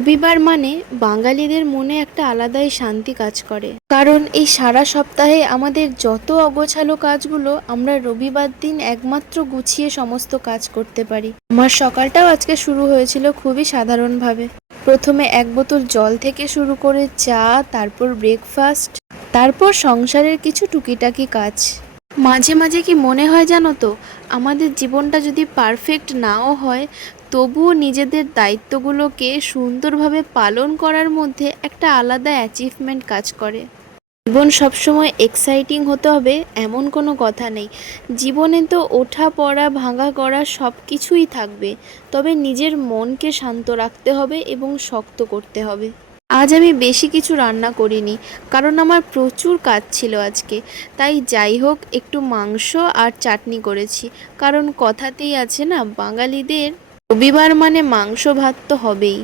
রবিবার মানে বাঙালিদের মনে একটা আলাদাই শান্তি কাজ করে। কারণ এই সারা সপ্তাহে আমাদের যত অগোছালো কাজগুলো আমরা রবিবার দিন একমাত্র গুছিয়ে সমস্ত কাজ করতে পারি। আমার সকালটাও আজকে শুরু হয়েছিল খুবই সাধারণভাবে। প্রথমে এক বোতল জল থেকে শুরু করে চা, তারপর ব্রেকফাস্ট, তারপর সংসারের কিছু টুকিটাকি কাজ। মাঝে মাঝে কি মনে হয় জানো তো, আমাদের জীবনটা যদি পারফেক্ট নাও হয়, তবুও নিজেদের দায়িত্বগুলোকে সুন্দরভাবে পালন করার মধ্যে একটা আলাদা অ্যাচিভমেন্ট কাজ করে। জীবন সবসময় এক্সাইটিং হতে হবে এমন কোনো কথা নেই। জীবনে তো ওঠা পড়া ভাঙা গড়া সব কিছুই থাকবে, তবে নিজের মনকে শান্ত রাখতে হবে এবং শক্ত করতে হবে। আজ আমি বেশি কিছু রান্না করিনি, কারণ আমার প্রচুর কাজ ছিল আজকে। তাই যাই হোক, একটু মাংস আর চাটনি করেছি। কারণ কথাতেই আছে না, বাঙালিদের রবিবার মানে মাংস ভাত তো হবেই।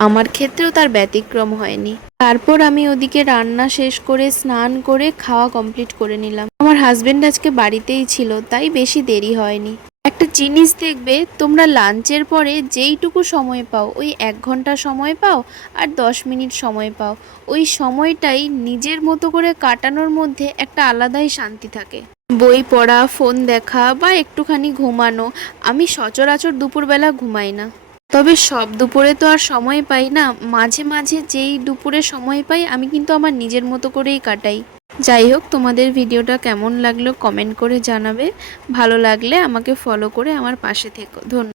আমার ক্ষেত্রেও তার ব্যতিক্রম হয়নি। তারপর আমি ওদিকে রান্না শেষ করে স্নান করে খাওয়া কমপ্লিট করে নিলাম। আমার হাজবেন্ড আজকে বাড়িতেই ছিল, তাই বেশি দেরি হয়নি। একটা জিনিস দেখবে, তোমরা লাঞ্চের পরে যেইটুকু সময় পাও, ওই 1 ঘন্টা সময় পাও আর 10 মিনিট সময় পাও, ওই সময়টাই নিজের মতো করে কাটানোর মধ্যে একটা আলাদাই শান্তি থাকে। বই পড়া, ফোন দেখা বা একটুখানি ঘুমানো। আমি সচরাচর দুপুরবেলা ঘুমাই না, তবে সব দুপুরে তো আর সময় পাই না। মাঝে মাঝে যেই দুপুরে সময় পাই আমি কিন্তু আমার নিজের মতো করেই কাটাই। যাই হোক, তোমাদের ভিডিওটা কেমন লাগলো কমেন্ট করে জানাবে। ভালো লাগলে আমাকে ফলো করে আমার পাশে থেকো। ধন্যবাদ।